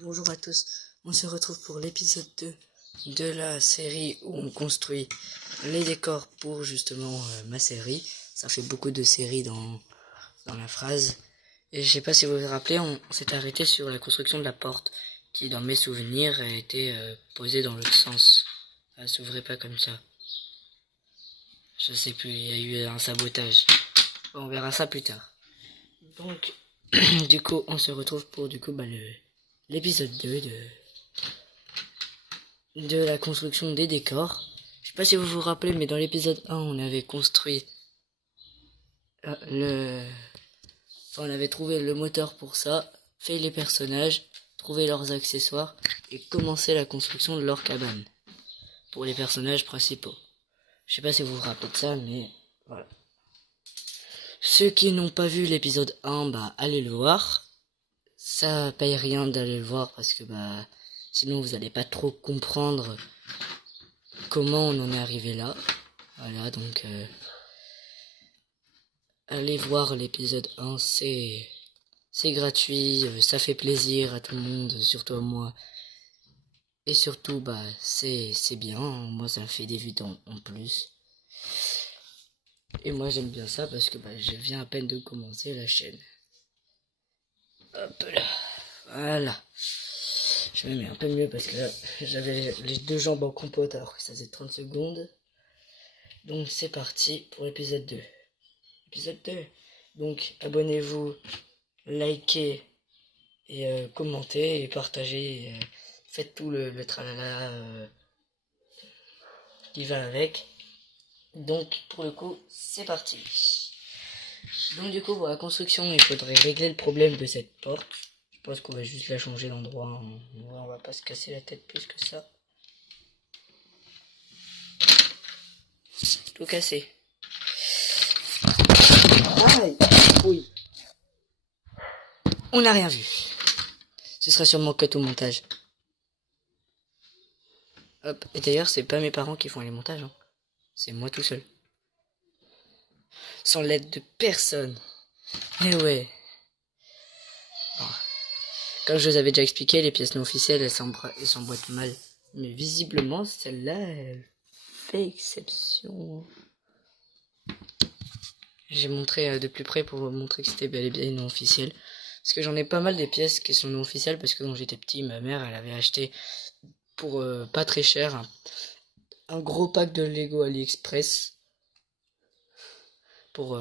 Bonjour à tous, on se retrouve pour l'épisode 2 de la série où on construit les décors pour justement ma série. Ça fait beaucoup de séries dans la phrase. Et je sais pas si vous vous rappelez, on s'est arrêté sur la construction de la porte qui dans mes souvenirs a été posée dans l'autre sens. Elle s'ouvrait pas comme ça. Je sais plus, il y a eu un sabotage. On verra ça plus tard. Donc, du coup, on se retrouve pour l'épisode 2 de la construction des décors. Je sais pas si vous vous rappelez, mais dans l'épisode 1, on avait construit on avait trouvé le moteur pour ça, fait les personnages, trouvé leurs accessoires et commencé la construction de leur cabane pour les personnages principaux. Je sais pas si vous vous rappelez de ça, mais voilà. Ceux qui n'ont pas vu l'épisode 1, allez le voir. Ça paye rien d'aller le voir parce que sinon vous allez pas trop comprendre comment on en est arrivé là. Voilà, donc allez voir l'épisode 1, c'est gratuit, ça fait plaisir à tout le monde, surtout à moi. Et surtout c'est bien, moi ça me fait des vues en plus. Et moi j'aime bien ça parce que je viens à peine de commencer la chaîne. Hop là, voilà. Je me mets un peu mieux parce que là j'avais les deux jambes en compote alors que ça faisait 30 secondes. Donc c'est parti pour l'épisode 2. Épisode 2. Donc abonnez-vous, likez et commentez et partagez. Faites tout le tralala qui va avec. Donc pour le coup c'est parti. Donc du coup pour la construction il faudrait régler le problème de cette porte. Je pense qu'on va juste la changer d'endroit. On va pas se casser la tête plus que ça. Tout cassé. Aïe. Oui. On n'a rien vu. Ce sera sûrement cut au montage. Hop. Et d'ailleurs c'est pas mes parents qui font les montages. C'est moi tout seul. Sans l'aide de personne. Eh ouais. Bon. Comme je vous avais déjà expliqué, les pièces non officielles, elles s'emboîtent mal. Mais visiblement, celle-là, elle fait exception. J'ai montré de plus près pour vous montrer que c'était bel et bien non officiel. Parce que j'en ai pas mal des pièces qui sont non officielles. Parce que quand j'étais petit, ma mère, elle avait acheté pour pas très cher un gros pack de Lego AliExpress. Pour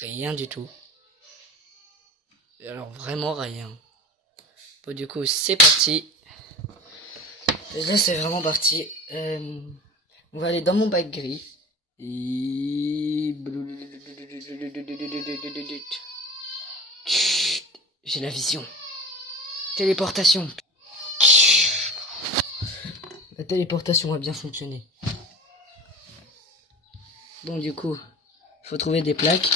rien du tout. Alors vraiment rien. Bon du coup c'est parti. Là c'est vraiment parti. On va aller dans mon bac gris. Et... J'ai la vision. Téléportation. La téléportation a bien fonctionné. Bon du coup, faut trouver des plaques.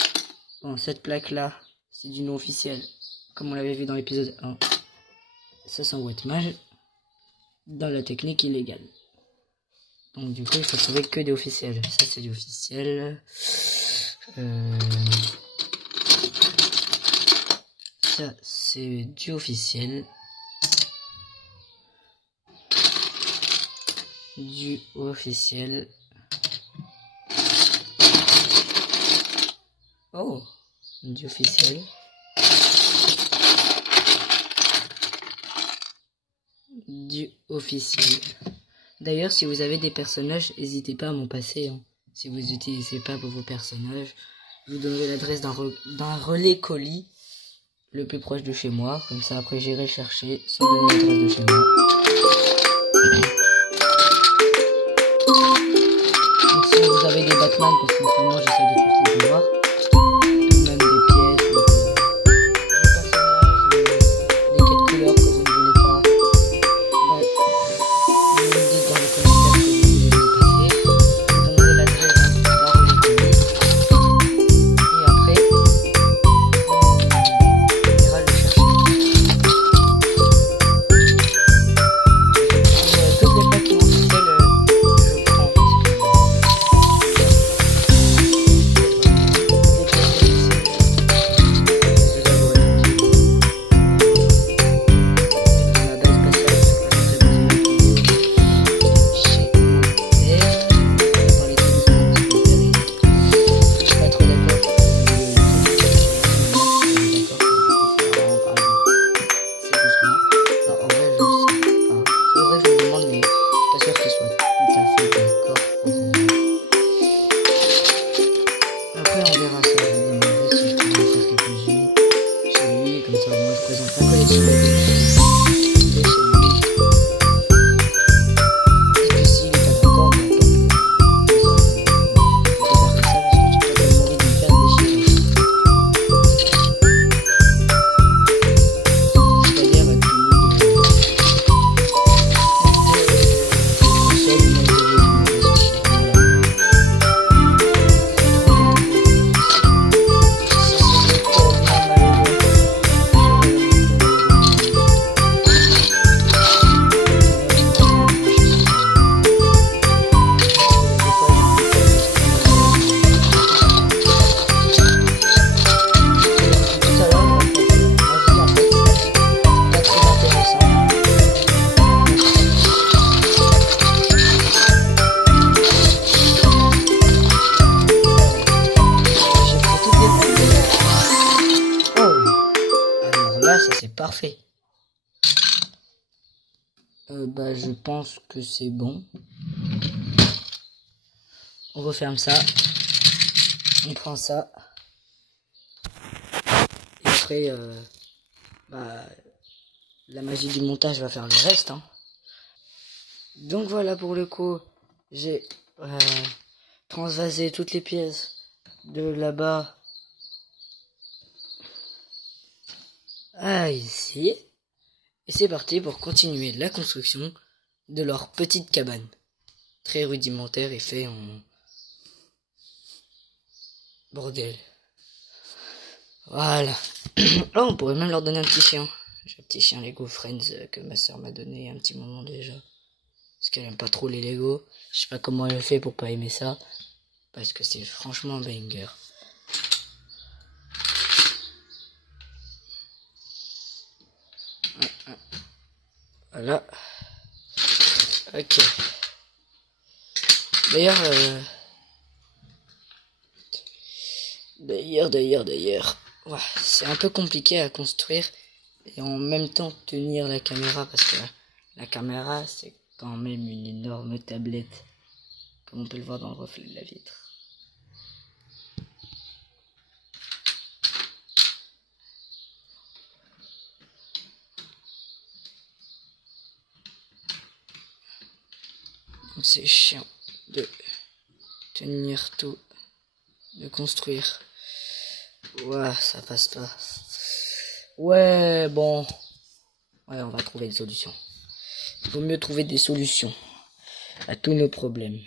Bon, cette plaque là, c'est du non officiel, comme on l'avait vu dans l'épisode 1. Ça s'emboîte mal dans la technique illégale. Donc du coup, il faut trouver que des officiels. Ça c'est du officiel. Ça c'est du officiel. Du officiel. Oh, du officiel. Du officiel. D'ailleurs, si vous avez des personnages, n'hésitez pas à m'en passer. Si vous n'utilisez pas vos personnages, je vous donnerai l'adresse d'un relais colis le plus proche de chez moi. Comme ça, après, j'irai chercher sans donner l'adresse de chez moi. Donc, si vous avez des Batman, parce qu'en ce moment, j'essaie de tous les voir. Même des pièces, des personnages, des quêtes couleurs que vous ne voulez pas. Vous me dites dans les commentaires que vous voulez me passer. Je vous donnerai l'adresse d'un relais colis. Et après, on ira le chercher. Toutes les plaques qui ont officielles, je prends. coller sur le dos. Et que s'il est pas d'accord, on va pas. Faut faire comme ça parce que tu peux mourir d'une faire déchirer. C'est-à-dire que ça c'est parfait. Bah je pense que c'est bon. On referme ça. On prend ça. Et après bah la magie du montage va faire le reste hein. Donc voilà pour le coup. J'ai transvasé toutes les pièces de là-bas à ici. Et c'est parti pour continuer la construction de leur petite cabane. Très rudimentaire et fait en bordel. Voilà. Oh, on pourrait même leur donner un petit chien. J'ai un petit chien Lego Friends que ma soeur m'a donné il y a un petit moment déjà. Parce qu'elle aime pas trop les Lego. Je sais pas comment elle fait pour pas aimer ça. Parce que c'est franchement un banger. Voilà. Ok. D'ailleurs. Ouais, c'est un peu compliqué à construire. Et en même temps tenir la caméra. Parce que la caméra c'est quand même une énorme tablette. Comme on peut le voir dans le reflet de la vitre. Donc c'est chiant de tenir tout, de construire. Ouais, ça passe pas. Ouais, bon. Ouais, on va trouver une solution. Il vaut mieux trouver des solutions à tous nos problèmes.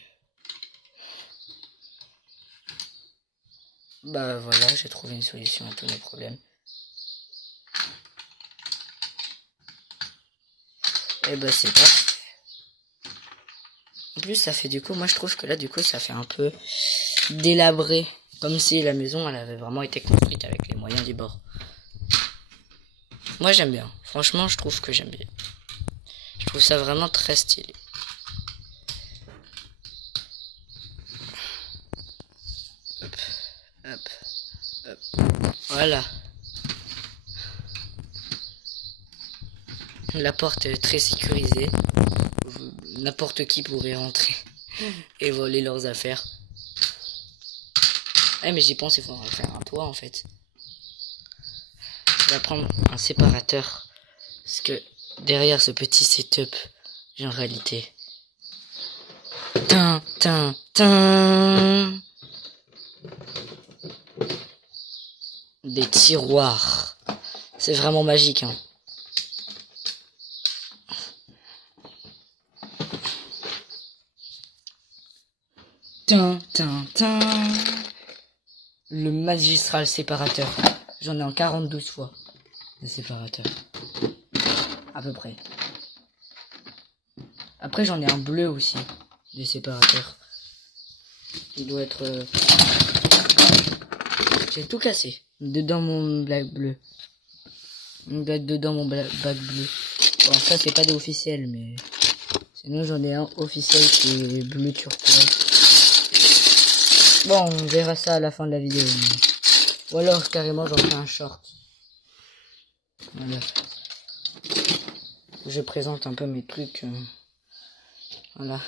Bah voilà, j'ai trouvé une solution à tous nos problèmes. Et bah c'est parfait. En plus ça fait du coup, moi je trouve que là du coup ça fait un peu délabré. Comme si la maison elle avait vraiment été construite avec les moyens du bord. Moi j'aime bien. Franchement je trouve que j'aime bien. Je trouve ça vraiment très stylé. Hop, hop, hop. Voilà. La porte est très sécurisée. N'importe qui pourrait rentrer et voler leurs affaires. Eh mais j'y pense, il faudra faire un toit en fait. Je vais prendre un séparateur. Parce que derrière ce petit setup, j'ai en réalité... Des tiroirs. C'est vraiment magique hein. Le magistral séparateur. J'en ai en 42 fois. Le séparateur. À peu près. Après j'en ai un bleu aussi. Des séparateurs. Il doit être... J'ai tout cassé. Dedans mon bac bleu. Il doit être dedans mon bac bleu. Bon ça c'est pas des officiels mais... Sinon j'en ai un officiel qui est bleu turquoise. Bon, on verra ça à la fin de la vidéo. Ou alors carrément j'en fais un short. Voilà. Je présente un peu mes trucs. Voilà.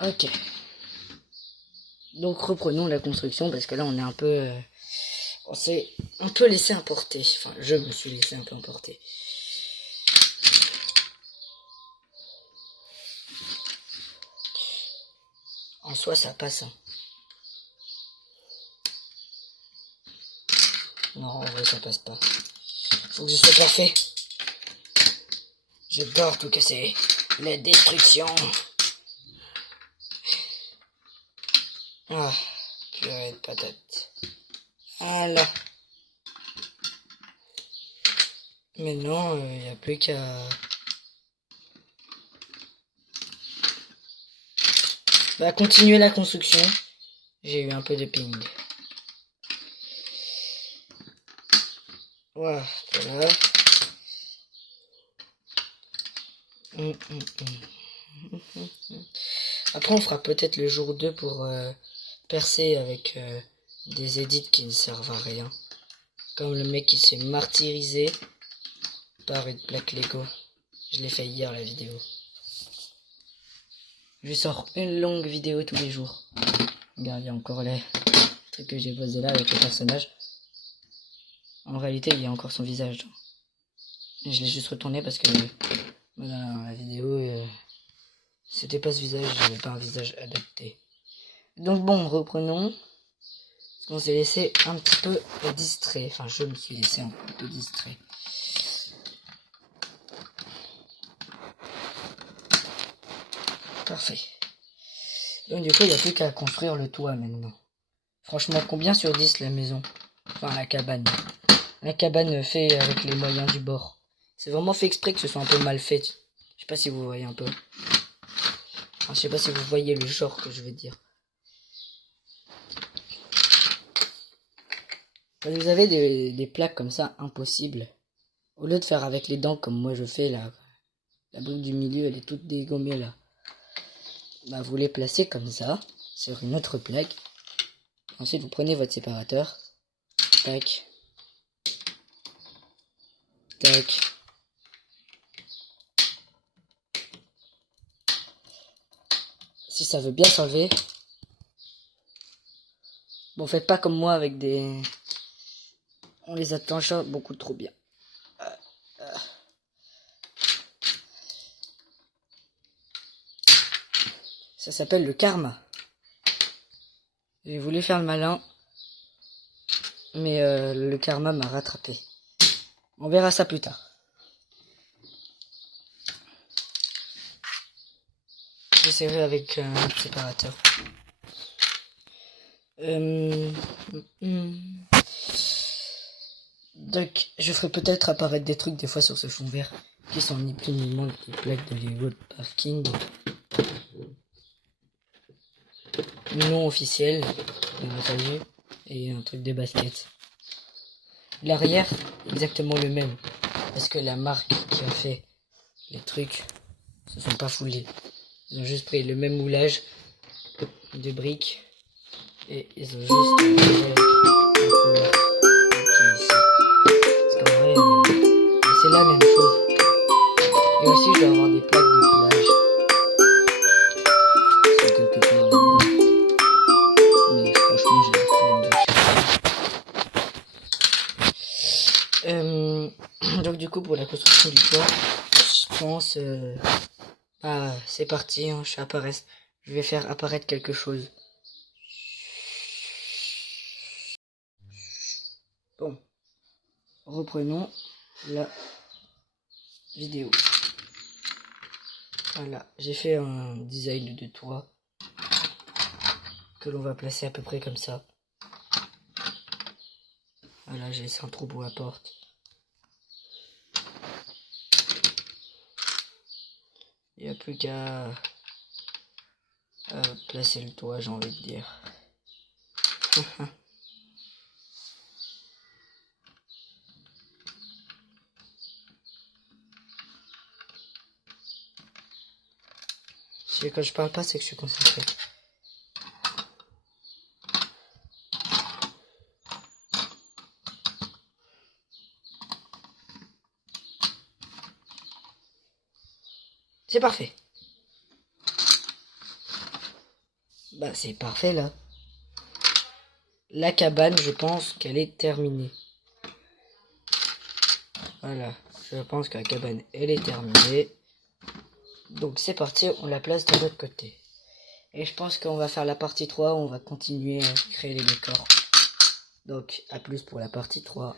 Ok. Donc reprenons la construction parce que là on est un peu... on s'est un peu laissé emporter. Enfin, je me suis laissé un peu emporter. En soi, ça passe. Hein. Non, en vrai, ça passe pas. Faut que je sois parfait. J'adore tout casser. La destruction. Ah, purée de patate. Ah là. Mais non, il n'y a plus qu'à... Bah, continuer la construction. J'ai eu un peu de ping. Voilà. Après, on fera peut-être le jour 2 pour percer avec des edits qui ne servent à rien. Comme le mec qui s'est martyrisé par une plaque Lego. Je l'ai fait hier la vidéo. Je sors une longue vidéo tous les jours. Regarde, il y a encore les trucs que j'ai posé là avec le personnage. En réalité, il y a encore son visage. Et je l'ai juste retourné parce que dans la vidéo, c'était pas ce visage, j'avais pas un visage adapté. Donc bon, reprenons. Parce qu'on s'est laissé un petit peu distrait. Enfin, je me suis laissé un peu distrait. Parfait. Donc du coup, il n'y a plus qu'à construire le toit maintenant. Franchement, combien sur 10 la maison? Enfin, la cabane. La cabane fait avec les moyens du bord. C'est vraiment fait exprès que ce soit un peu mal fait. Je sais pas si vous voyez un peu. Enfin, je sais pas si vous voyez le genre que je veux dire. Vous avez des plaques comme ça, impossibles. Au lieu de faire avec les dents comme moi je fais là. La brique du milieu, elle est toute dégommée là. Bah, vous les placez comme ça, sur une autre plaque. Ensuite, vous prenez votre séparateur. Tac. Tac. Si ça veut bien s'enlever. Bon, faites pas comme moi avec des... On les attache beaucoup trop bien. Ça s'appelle le karma. J'ai voulu faire le malin. Mais le karma m'a rattrapé. On verra ça plus tard. J'essaierai avec un séparateur. Donc, je ferai peut-être apparaître des trucs des fois sur ce fond vert qui sont ni plus ni moins que des plaques de Lego de parking. Non officiel, et un truc de basket. L'arrière, exactement le même. Parce que la marque qui a fait les trucs se sont pas foulés. Ils ont juste pris le même moulage de briques et ils ont juste fait la couleur qui est ici. Parce qu'en vrai, c'est la même chose. Et aussi, je dois avoir des plaques de plage. C'est quelque part là-dedans. Mais franchement, j'ai la flemme de chercher. Donc du coup, pour la construction du toit, je pense... c'est parti, hein, je vais faire apparaître quelque chose. Bon, reprenons la vidéo. Voilà, j'ai fait un design de toit que l'on va placer à peu près comme ça. Voilà, j'ai laissé un trou à porte. Il n'y a plus qu'à placer le toit, j'ai envie de dire. Si quand je parle pas, c'est que je suis concentré. C'est parfait. Bah c'est parfait là. La cabane, je pense qu'elle est terminée. Voilà, je pense que la cabane, elle est terminée. Donc c'est parti, on la place de l'autre côté. Et je pense qu'on va faire la partie 3, on va continuer à créer les décors. Donc à plus pour la partie 3.